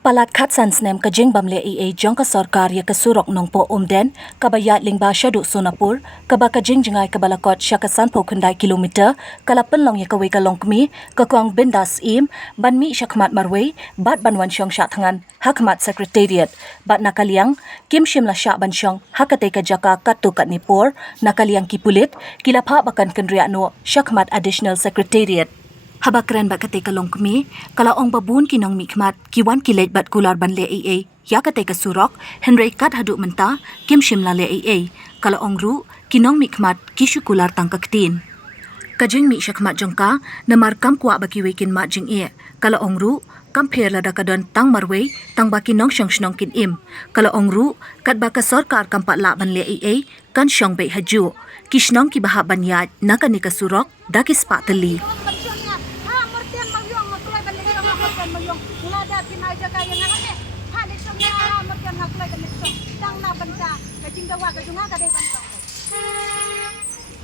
Palat Khatsan snem kajing bamle EA jong ka sarkar ya kasurok nong po umden kabaya lingba syadu Sonapur kaba kajing jengai kabalakot syakasan po kendai kilometer kalapen long ya kawe kalong kemi kakuang bindas im banmi syakmat marway bat banwan syong syathangan hakmat secretariat bat nakaliang kim shimla syak ban syong hakate ka jaka katu kat nipur nakaliang kipulit kilapha bakan kendria no syakmat additional secretariat Habakran bat kate kalong kemi, kala ong babun kinong mikmat, kiwan kilet bat kular ban le AA, ya kate ka surok, Henry kat haduk menta, kim shimla le AA, kala ong ru, kinong mikmat, kishu kular tang kaktin. Kajing mi syakmat jongka, namar kam kuak baki wekin mat jing e, kala ong ru, kam pher lada kadon tang marway, tang baki nong syong shnong kin im, kala ong ru, kat baka sorkar kampat lak ban le AA, kan syong bay haju, kishnong ki bahab ban yad, nakani ka surok, dakis pak teli.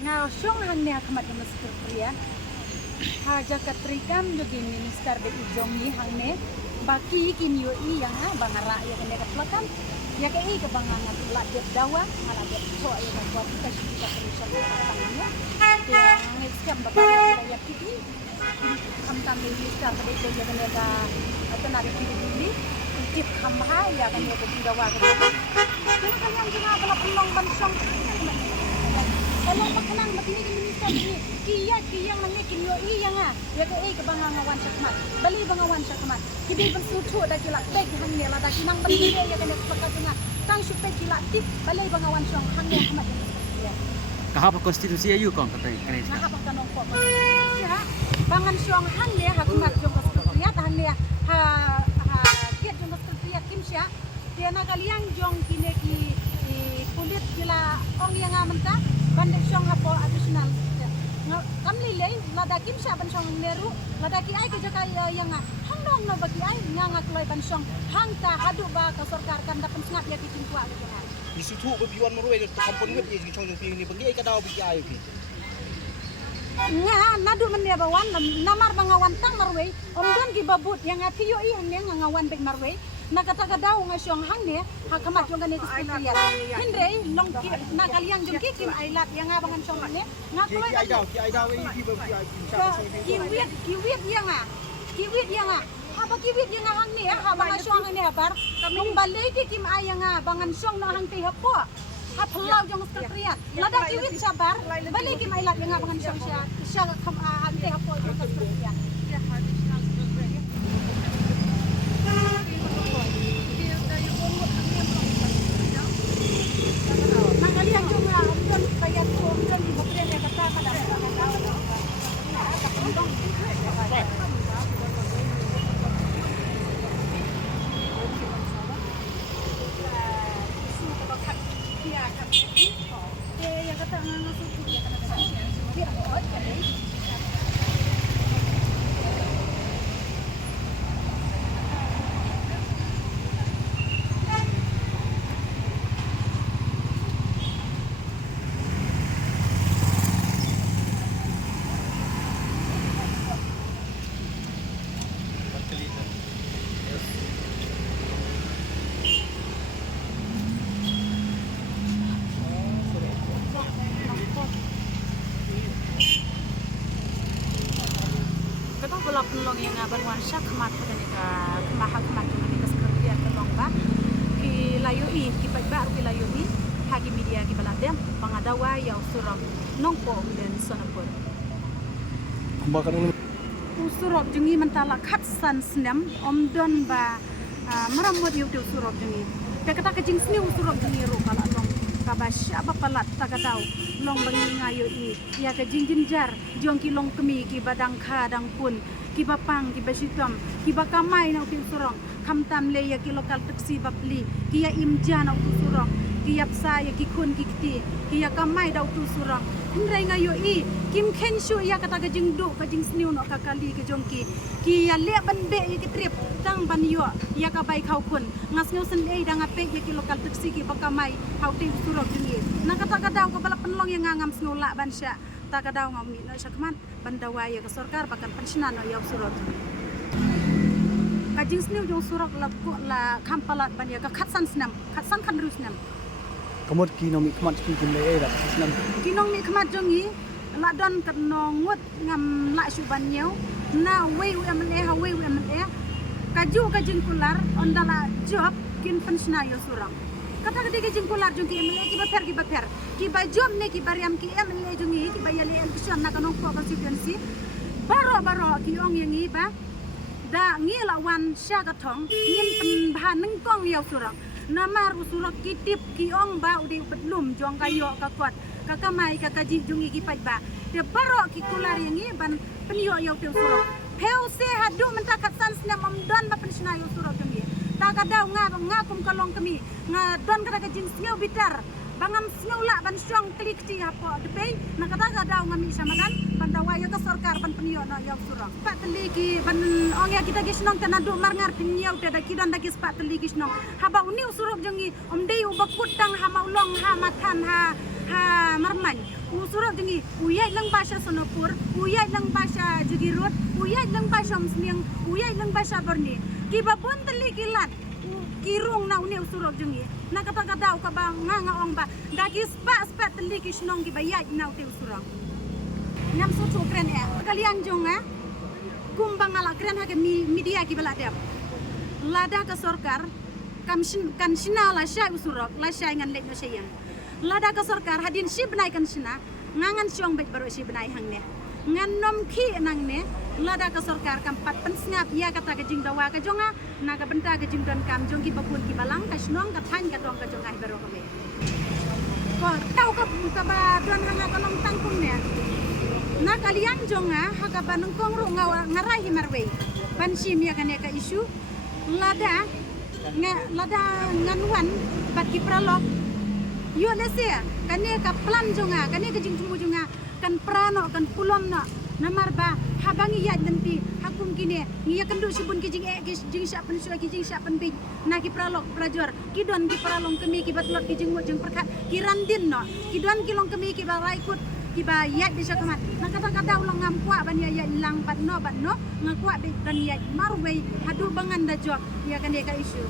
Now, syong hang niya kamat ng Secretariat, haja katrikam juga Minister de Ijomi hang ne, baki kinyo yang bangara ya kene kaplakan, ya ke ke bangangan ladet dawa, maladet so ya buat kita kita solution tangannya, yang ngecam bapak ya kiti, kam Minister de Ijomi ya kene ka tenaga kiri tip kamha ya kene ke dawa ke kene kalian juga kalau pelong bansong kalau makanang matini minister ni kiyang nang kinyo iyang ya ke bangawan sakmat bali bangawan sakmat kibi bensutu da kilak beg hangnya la da kinang bali ya kene pakatunga tang supe kilak tip bali bangawan song hangnya ahmad ya kahapa konstitusi ayu kong katay kanay kahapa kanong ko ya bangan song hangnya hakmat jong konstitusi hangnya ha kiat jong konstitusi kimsya dia nakaliang jong kine ki kulit gila ong yang amenta bandek syong hapo additional kam lilay lada kim sya ban syong neru lada ki ay kajaka yang hang dong na bagi ay nga kloy ban syong hang ta hadu ba ka sarkar kan dapat snap ya ki cingkwa ka isutu ba piwan marwe to kampon ngut ye chong jong ni bagi ay kadaw bagi ay ki nga nadu man ya bawan namar bangawan tang marwe omdon gi babut yang atiyo i hang nga ngawan beg marwe nakatagadaw nga siyang hang ne hakamat yung ganit Secretariat Henry long ki nakaliang jung kikim ay lat yang abangan siyang ne nga kloy ay daw ay ki ba kiwit yang haba kiwit yang hang ne haba nga siyang ne bar nung balay di kim ay nga abangan siyang na hang tihapo hapalaw yung Secretariat lada kiwit siya bar balay kim ay lat yang abangan siyang siya hang tihapo yung Secretariat pelong yang berwan syak kemat pada nika kemahak kemat nika Secretariat pelong ba ki layui ki baru ki layui hagi media ki baladem pangadawa yaw surok nongpo dan Sonapur kumbakan surok jengi mentala Khatsan snem omdon ba maramod yu surok jengi kata kejing sni surok jengi ro kala long kabas apa palat tagatau long bangi ngayo i ya kejing jinjar jong ki long kemi ki badang kha dang pun ki bapang ki basitom ki bakamay na utin surong kamtam le ya ki lokal taksi bapli ki ya imja na utin surong ki yapsa ya ki kun ki kiti ki ya kamay da utin surong hindray ngayo i kim kenshu ya kata kejing do kejing sniu no kakali ke jongki ki ya le ban be ya ki trip tang ban yo ya ka bai khau kun ngas nyu sen ei dang ape ya ki lokal taksi ki bakamay hau tin surong jengi na kata kata ko bala penlong yang ngam snula ban sya tak ada ngami na syakman bandawaya ke sorkar bahkan pensiunan ya surok kajing sniu jong surok la kampalat banya ke khatsan khandru snam Kamot kinomi kamat kin le dak senam. kinong mi khamat jongi la don kan nongut ngam la suban nyau na wei MLA ha wei MLA kaju kajing kular ondala job kin pensiunan ya surok kata gede kajing kular jongi MLA ki baper ki ba job ne ki bariam ki MLA jongi ki ba yale election na kanong ko constituency baro ki ong yang ba da ngi la wan sya ka thong ngin pen bha nang kong yaw surang namar usurak kitip ki ong ba udi bedlum jong kayo ka kwat ka kamai ka kaji jungi ki pai ba de baro ki kular yang ban penyo yaw te surang peu se hadu mentakat san snam don ba pensna yaw surang kami ta ka daw nga kum kalong kami nga don kada ka jing sneu bitar bangam sneu la ban syong klik ti hapo de pe na kata ka daw ngami samadan bandawaya ka sorkar ban penyo na yaw surang pat legi ban ong ya kita gisnong tanadu marngar penyo te da kidan da gis pat legi gisnong haba uni usurok jongi omdei ubakutang ha maulong ha matan ha marman usurok jongi uyai lang basha sonopur uyai lang basha jugirut uyai lang basha msmiang uyai lang basha borni kibabon legi lat kirung na uni usurok jongi na kata daw ka ba nga ong ba dagis pa legi gisnong gibayai na te usurok ngam so kren kalian jonga kumbang ala kren ha media ki bala dem lada ka sorkar kan sina la shay usurok la shay ngan le no shayan lada ka sorkar hadin si benai kan sina ngangan siong bet baru si benai hang ne ngan nom ki nang ne lada ka sorkar kam pat pensngap ya kata ka jing dawa ka jonga na ka benta ka jing don kam jong ki babun ki balang ka snong ka than ka dong ka jonga baro ka be ko tau ka ba don hanga ka long tangkung ne na kalian jonga haka banung kong ru ngarai himarwe bansim ya kan ka isu lada nganuan bat ki pralok yo lese kan ka plan jonga kan ka jingjumu jonga kan prano kan pulom na namar ba habangi ya nanti hakum kine ngiya kendu sibun ki jing sya pen sya ki jing sya pen bi na ki pralok prajor ki don ki pralong kemi ki batlot ki jingmu jing perkat ki randin no ki don ki long kemi ki barai kut kiba yat bisa kamat na kata ulang ngam kwa ban ya ilang bat no ngakwa be ban ya marwe hadu bangan da jok ya kan dia ka isu